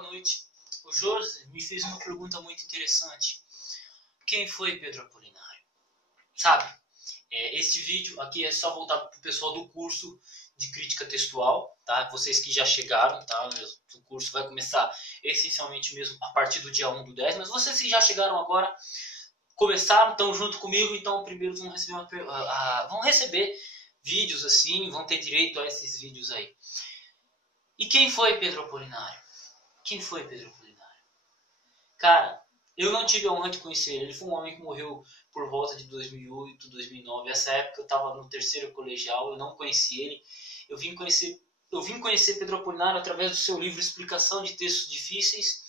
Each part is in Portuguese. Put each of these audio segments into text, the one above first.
boa noite. O José me fez uma pergunta muito interessante. Quem foi Pedro Apolinário? Sabe, este vídeo aqui é só voltado para o pessoal do curso de crítica textual, tá? Vocês que já chegaram, tá? O curso vai começar essencialmente mesmo a partir do dia 1/10, mas vocês que já chegaram agora, começaram, estão junto comigo, então primeiro vão receber vídeos assim, vão ter direito a esses vídeos aí. E quem foi Pedro Apolinário? Quem foi Pedro Apolinário? Cara, eu não tive a honra de conhecer ele. Ele foi um homem que morreu por volta de 2008, 2009. Nessa época eu estava no terceiro colegial, eu não conheci ele. Eu vim conhecer Pedro Apolinário através do seu livro Explicação de Textos Difíceis.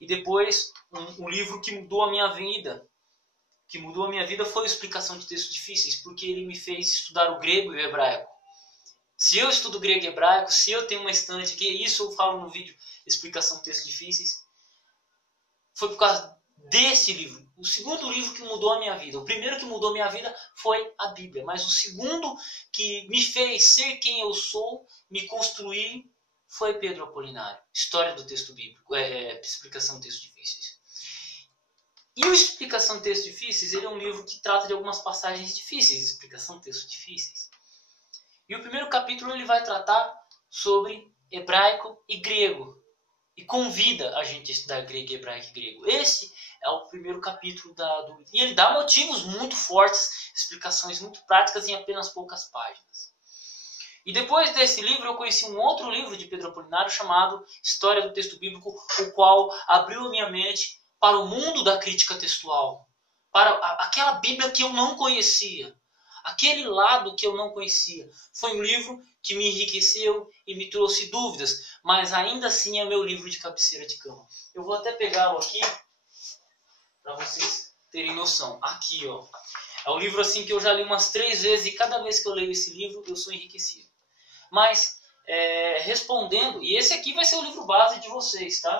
E depois um livro que mudou a minha vida. Que mudou a minha vida foi a Explicação de Textos Difíceis, porque ele me fez estudar o grego e o hebraico. Se eu estudo grego e hebraico, se eu tenho uma estante aqui, isso eu falo no vídeo Explicação de Textos Difíceis, foi por causa desse livro. O segundo livro que mudou a minha vida. O primeiro que mudou a minha vida foi a Bíblia, mas o segundo que me fez ser quem eu sou, me construir, foi Pedro Apolinário. História do texto bíblico, Explicação de Textos Difíceis. E o Explicação de Textos Difíceis, ele é um livro que trata de algumas passagens difíceis, Explicação de Textos Difíceis. E o primeiro capítulo ele vai tratar sobre hebraico e grego. E convida a gente a estudar grego, hebraico e grego. Esse é o primeiro capítulo do livro. E ele dá motivos muito fortes, explicações muito práticas em apenas poucas páginas. E depois desse livro eu conheci um outro livro de Pedro Apolinário chamado História do Texto Bíblico, o qual abriu a minha mente para o mundo da crítica textual. Para aquela Bíblia que eu não conhecia. Aquele lado que eu não conhecia. Foi um livro que me enriqueceu e me trouxe dúvidas, mas ainda assim é meu livro de cabeceira de cama. Eu vou até pegá-lo aqui para vocês terem noção. Aqui, ó. É um livro assim que eu já li umas 3 vezes e cada vez que eu leio esse livro eu sou enriquecido. Mas, respondendo, e esse aqui vai ser o livro base de vocês, tá?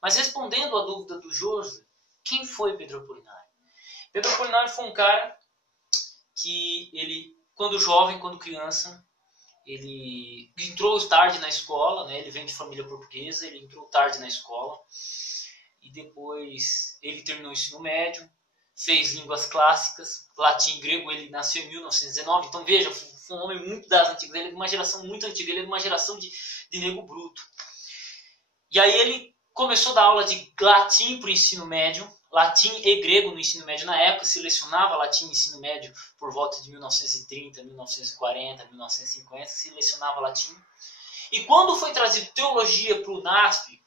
Mas respondendo à dúvida do José, quem foi Pedro Apolinário? Pedro Apolinário foi um cara que ele, quando jovem, quando criança, ele entrou tarde na escola, né? Ele vem de família portuguesa, ele entrou tarde na escola e depois ele terminou o ensino médio, fez línguas clássicas, latim e grego. Ele nasceu em 1919, então veja, foi um homem muito das antigas, ele é de uma geração muito antiga, ele é de uma geração de nego bruto. E aí ele começou a dar aula de latim para o ensino médio, latim e grego no ensino médio. Na época se lecionava latim no ensino médio por volta de 1930, 1940, 1950, se lecionava latim. E quando foi trazido teologia para o NASP,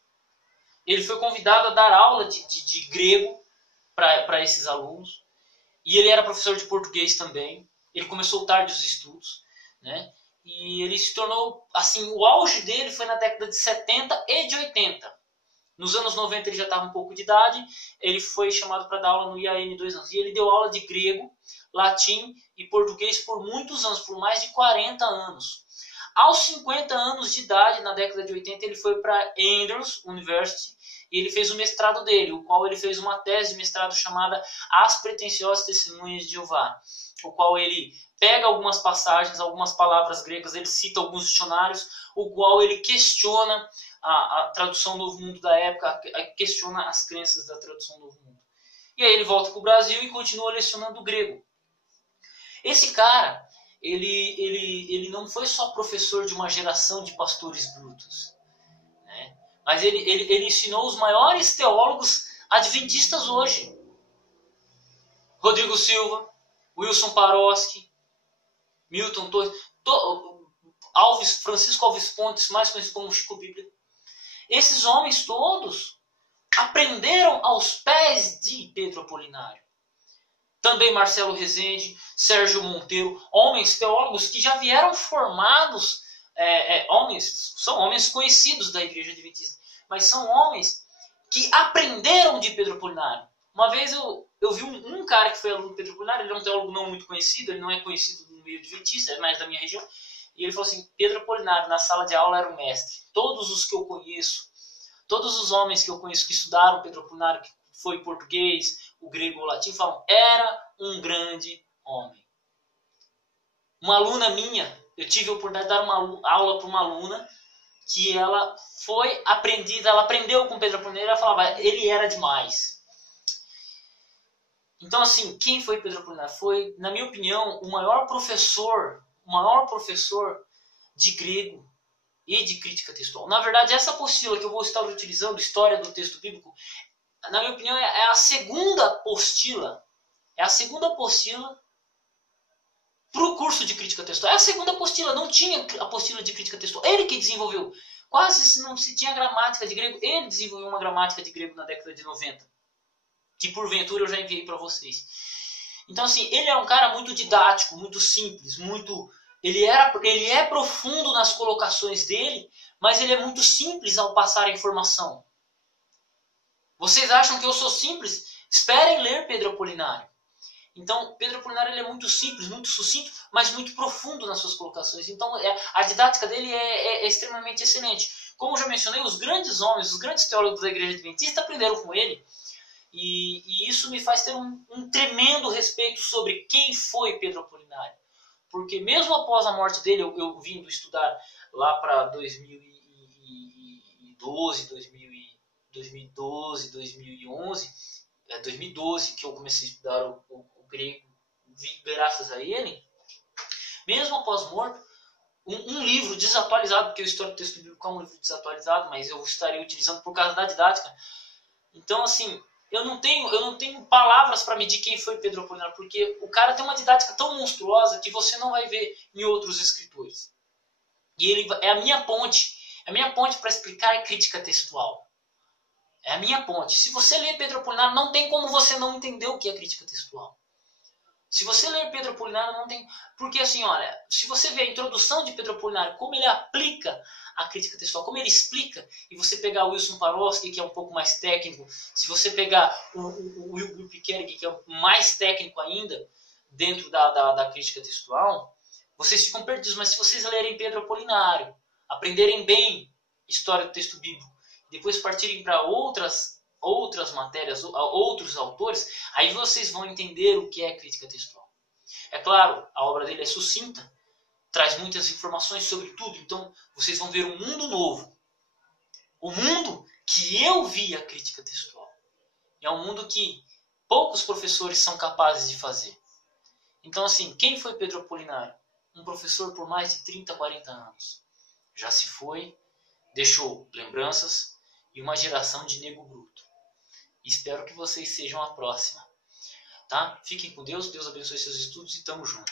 ele foi convidado a dar aula de grego para esses alunos. E ele era professor de português também. Ele começou tarde os estudos, né? E ele se tornou, assim, o auge dele foi na década de 70 e de 80. Nos anos 90 ele já estava um pouco de idade, ele foi chamado para dar aula no IAN 2 anos. E ele deu aula de grego, latim e português por muitos anos, por mais de 40 anos. Aos 50 anos de idade, na década de 80, ele foi para Andrews University e ele fez o mestrado dele, o qual ele fez uma tese de mestrado chamada As Pretensiosas Testemunhas de Jeová, o qual ele pega algumas passagens, algumas palavras gregas, ele cita alguns dicionários, o qual ele questiona a tradução Novo Mundo da época, questiona as crenças da tradução Novo Mundo. E aí ele volta para o Brasil e continua lecionando grego. Esse cara, ele não foi só professor de uma geração de pastores brutos, né? Mas ele ensinou os maiores teólogos adventistas hoje. Rodrigo Silva, Wilson Paroski, Milton Torres, Francisco Alves Pontes, mais conhecido como Chico Bíblia. Esses homens todos aprenderam aos pés de Pedro Apolinário. Também Marcelo Rezende, Sérgio Monteiro, homens teólogos que já vieram formados, são homens conhecidos da Igreja Adventista, mas são homens que aprenderam de Pedro Apolinário. Uma vez eu vi um cara que foi aluno de Pedro Apolinário, ele é um teólogo não muito conhecido, ele não é conhecido no meio adventista, é mais da minha região. E ele falou assim, Pedro Apolinário na sala de aula era o mestre. Todos os que eu conheço, todos os homens que eu conheço que estudaram Pedro Apolinário, que foi português, o grego ou o latim, falam, era um grande homem. Uma aluna minha, eu tive a oportunidade de dar uma aula para uma aluna que ela foi aprendida, ela aprendeu com Pedro Apolinário, ela falava, ele era demais. Então, assim, quem foi Pedro Apolinário? Foi, na minha opinião, o maior professor de grego e de crítica textual. Na verdade, essa apostila que eu vou estar utilizando, História do Texto Bíblico, na minha opinião, é a segunda apostila. É a segunda apostila para o curso de crítica textual. É a segunda apostila, não tinha apostila de crítica textual. Ele que desenvolveu. Quase não se tinha gramática de grego. Ele desenvolveu uma gramática de grego na década de 90. Que porventura eu já enviei para vocês. Então, assim, ele é um cara muito didático, muito simples, muito... Ele é profundo nas colocações dele, mas ele é muito simples ao passar a informação. Vocês acham que eu sou simples? Esperem ler Pedro Apolinário. Então, Pedro Apolinário ele é muito simples, muito sucinto, mas muito profundo nas suas colocações. Então, a didática dele é extremamente excelente. Como eu já mencionei, os grandes homens, os grandes teólogos da Igreja Adventista aprenderam com ele. E isso me faz ter um tremendo respeito sobre quem foi Pedro Apolinário. Porque mesmo após a morte dele, eu vindo estudar lá para 2012, 2012, que eu comecei a estudar o grego, graças a ele, mesmo após morto, um livro desatualizado, porque o História do Texto Bíblico é um livro desatualizado, mas eu estarei utilizando por causa da didática. Então, assim, eu não tenho palavras para medir quem foi Pedro Apolinário, porque o cara tem uma didática tão monstruosa que você não vai ver em outros escritores. E ele é a minha ponte para explicar a crítica textual. É a minha ponte. Se você ler Pedro Apolinário, não tem como você não entender o que é crítica textual. Se você ler Pedro Apolinário, não tem... Porque assim, olha, se você ver a introdução de Pedro Apolinário, como ele aplica a crítica textual, como ele explica, e você pegar o Wilson Parolski, que é um pouco mais técnico, se você pegar o Will Piquerig, que é mais técnico ainda, dentro da crítica textual, vocês ficam perdidos. Mas se vocês lerem Pedro Apolinário, aprenderem bem História do Texto Bíblico, depois partirem para outras matérias, outros autores, aí vocês vão entender o que é crítica textual. É claro, a obra dele é sucinta, traz muitas informações sobre tudo, então vocês vão ver um mundo novo. O mundo que eu vi a crítica textual. É um mundo que poucos professores são capazes de fazer. Então, assim, quem foi Pedro Apolinário? Um professor por mais de 30, 40 anos. Já se foi, deixou lembranças e uma geração de nego bruto. Espero que vocês sejam a próxima. Tá? Fiquem com Deus, Deus abençoe seus estudos e tamo junto.